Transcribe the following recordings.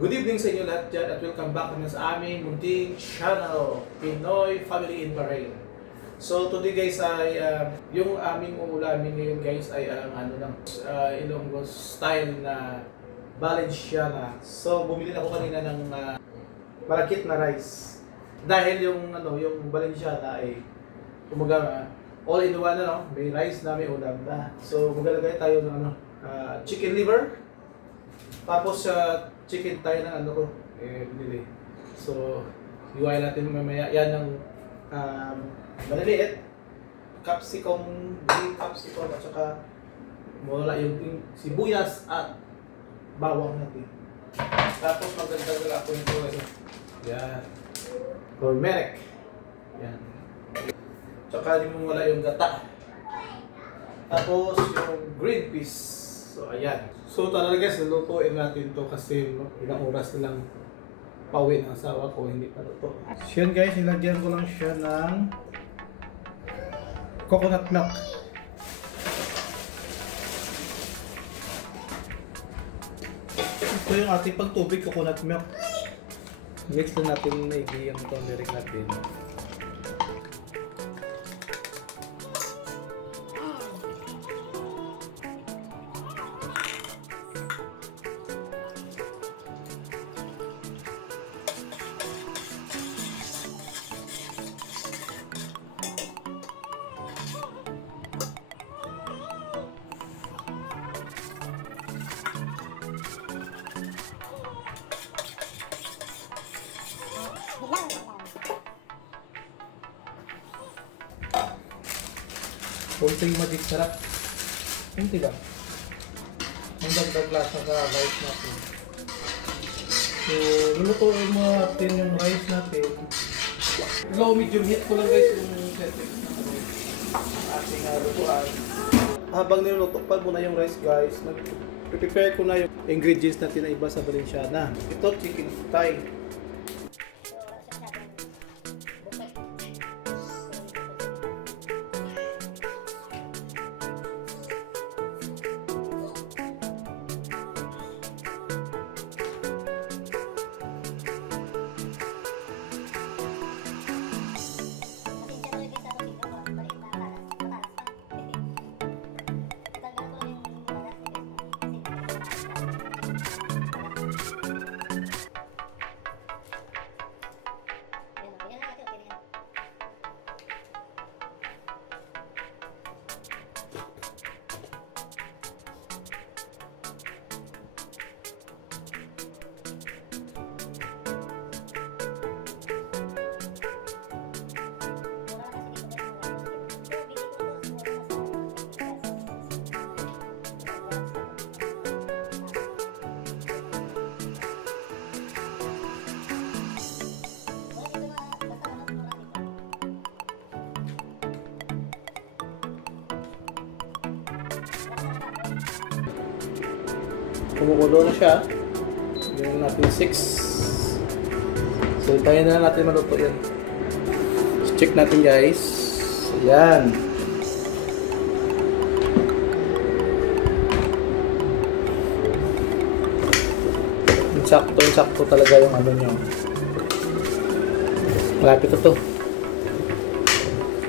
Good evening sa inyo lahat dyan at welcome back naman sa aming munting channel, Pinoy Family in Bahrain. So today guys ay yung aming uulamin ngayon guys ay Ilonggo style na Balenciaga. So bumili ako kanina ng malakit na rice. Dahil yung Balenciaga ay kumaga all in one may rice na, may ulam na. So maglalagay tayo ng chicken liver. Tapos chicken tayo ng binili. So, iwain natin mamaya. Yan ng maliliit. Capsicum, green capsicum, at saka mula yung sibuyas at bawang natin. Tapos magdadagdag ako nito. Yan. Turmeric. Yan. Tsaka yung wala yung gata. Tapos yung green peas. So, ayan. So talaga guys, lulutuin natin to kasi ilang oras na lang pauwi ng asawa ko, hindi pa luto. So yan guys, nilagyan ko lang siya ng coconut milk. Ito yung ating pagtubig, coconut milk. Mix na natin maigi yung turmeric natin. Kunting magic sarap. Kunti lang. Ang dagdag lasa sa rice natin. So, lulutuin mo natin yung rice natin. Low medium heat ko lang guys yung setting ng ating lutuan. Habang niluluto pa muna yung rice guys, prepare ko na yung ingredients natin na iba sa Balenciaga. Ito, chicken thigh. Kumukulo na siya. Gawin natin 6. So, tayo na natin maluto yan. So, check natin guys. Ayan. Sakto talaga yung nyo. Malapit ito.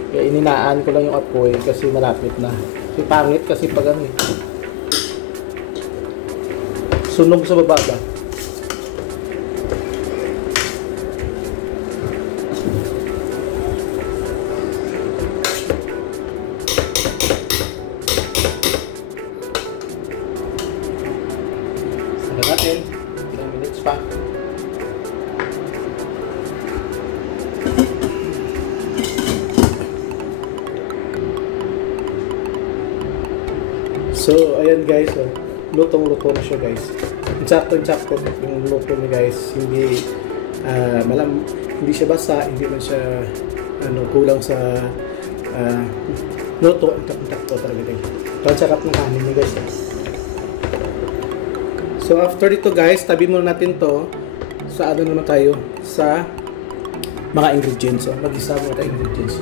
Kaya ininaan ko lang yung apoy kasi malapit na. Kasi pangit kasi pag sunog sa baba ba? Saka natin. Ilang minutes pa. So, ayan guys. Lutong-luto na siya guys. Insakto yung luto niya guys. Hindi hindi siya basa, hindi man siya kulang sa luto. Insakto talaga guys. Ang sarap ng kanin niya guys. So after dito guys, tabi muna natin to sa naman tayo sa mga ingredients. So mag-isa muna tayo ingredients.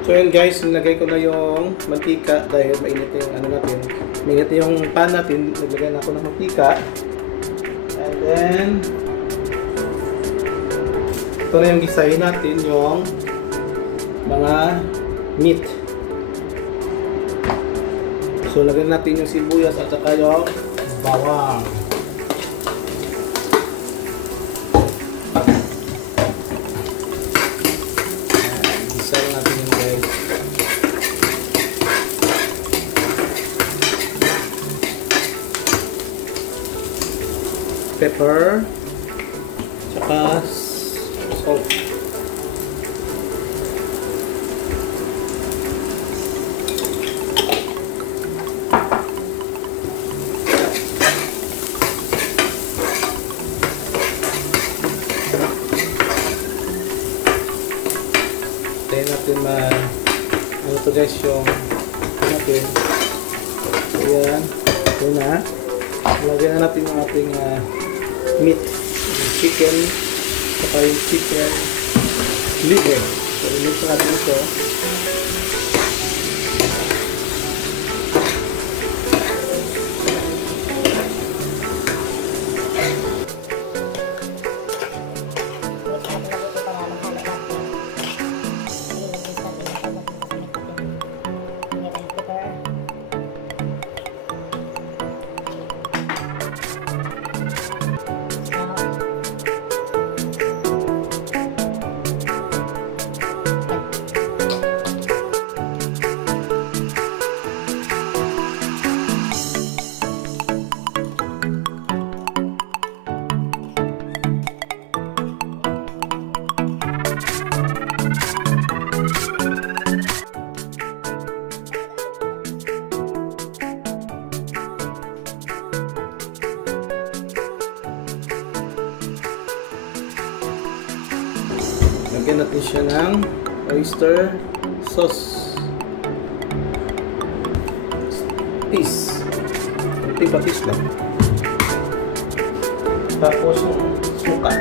So So yan guys, nilagay ko na yung mantika dahil mainit na yung ano natin. Mainit na yung pan natin. Naglagay na ako ng mantika. And then, ito na yung gisahin natin yung mga meat. So lagyan natin yung sibuyas at saka yung bawang. Gisahin natin yung guys. Pepper, saka salt. Tayo natin ano to guys yung natin. Ayan. Ito na. Lagyan na natin yung ating meat. Yung chicken. Saka yung chicken liver. So, i-mix natin ito. Lagyan natin siya ng oyster sauce. Patis. Kunti patis lang. Tapos yung suka.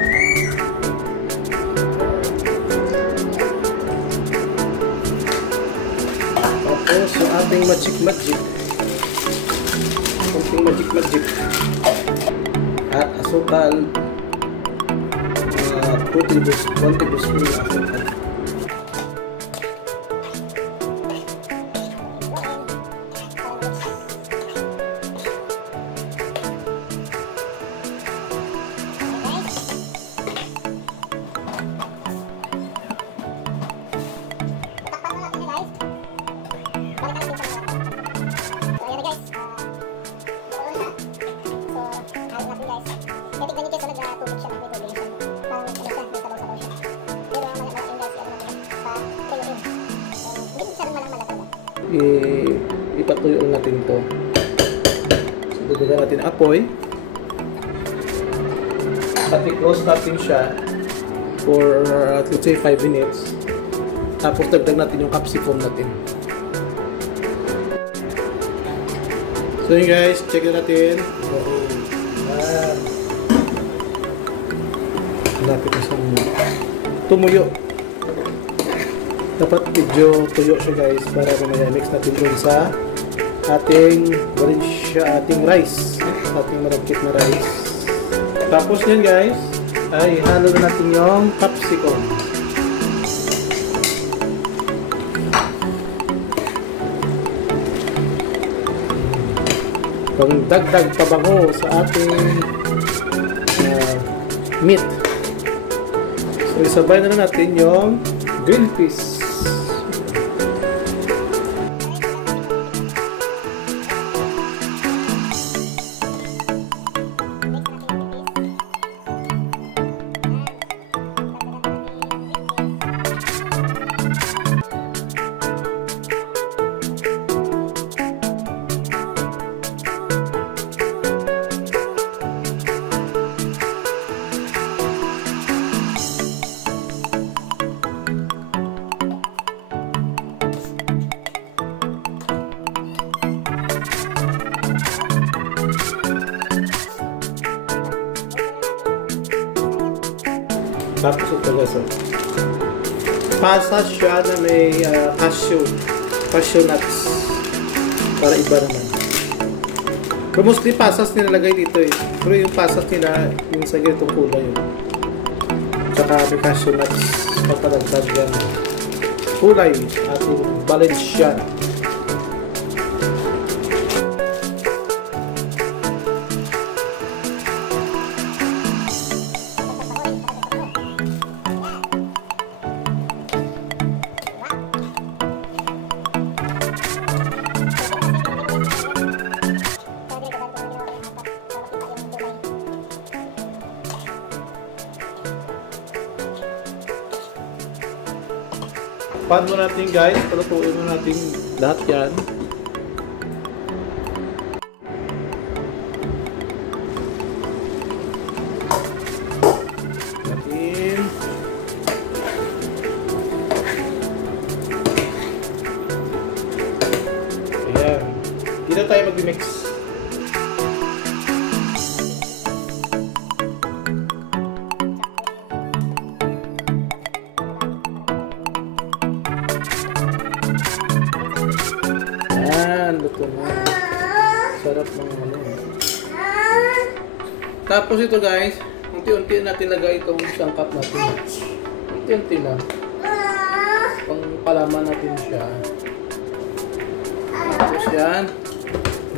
Tapos yung ating magic. Kunting magic. At asukal. 1 tablespoon na asukal. Ipatuyo natin to. So, duggan natin apoy. At i-close natin siya for let's say 5 minutes. Tapos dagdag natin yung capsicum natin. So yun guys, check natin. Lapit na siyang tumuyo. Dapat medyo tuyo siya guys para mamaya mix natin dun sa ating rice. Ating maragkit na rice. Tapos yan guys, ay halo na natin yung capsicum. Pangdagdag pabango sa ating meat. So isabay na natin yung green peas. Tapos ito guys, Pasas siya na may cashew nuts. Para iba naman. Pero mostly pasas nilalagay dito eh. Pero yung pasas nila, yung sa ganitong kulay yun. Tsaka may cashew nuts. Papadagdag yan. Kulay ating Valenciana. Pan mo natin guys, palutuin mo natin lahat yan. Natin. Ayan. Dito tayo mag-mix. Luto na. Sarap ng ano. Tapos ito guys, unti-unti natin lagay itong sangkap natin. Unti-unti lang. Pang palaman natin siya. Tapos yan.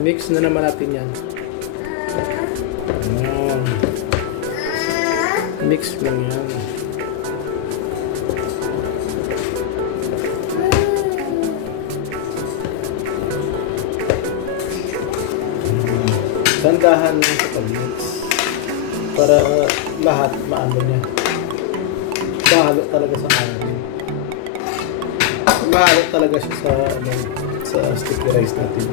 Mix na naman natin yan. Ayan. Mix lang yan. Dandahan lang sa pag-mix para lahat maano niya. Mahalo talaga sa amin. Mahalo talaga siya sa sa sticky rice natin.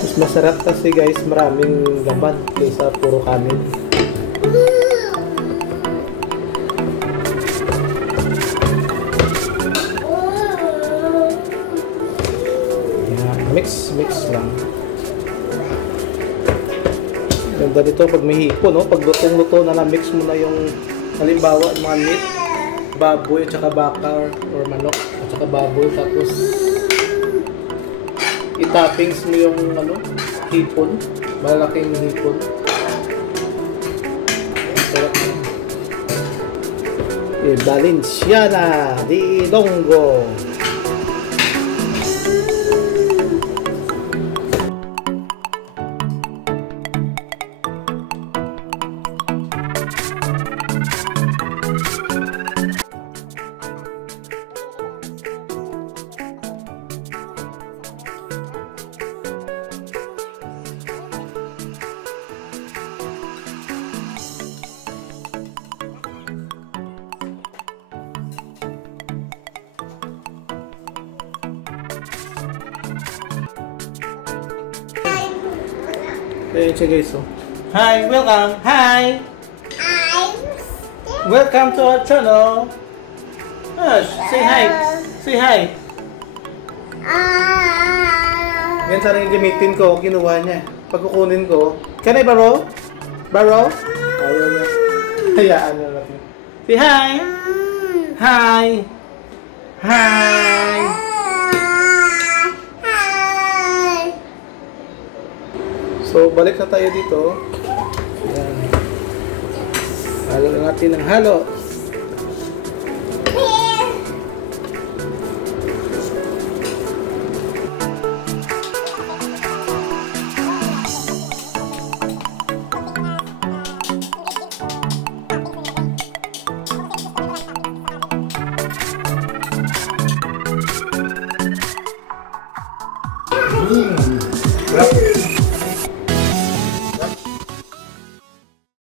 Mas masarap kasi guys, maraming laman kaysa puro kanin. Mix lang. Ganda dito pag may hipon, no? Pag lutong-luto na mix mo na yung halimbawa mga meat, baboy at saka bakar or manok at saka baboy, tapos itoppings mo yung ano, hipon, malaking hipon. Sarap na. Valenciana di Longo. Ayan siya guys, oh. Hi! Welcome! Hi! Welcome to our channel! Say hi! Say hi! Yan sana yung gamitin ko, kinuha niya. Pag kukunin ko, can I borrow? Borrow? Ayaw niya. Hayaan niya natin. Say hi! Hi! Hi! So, balik na tayo dito. Ayan. Halo natin ng halo.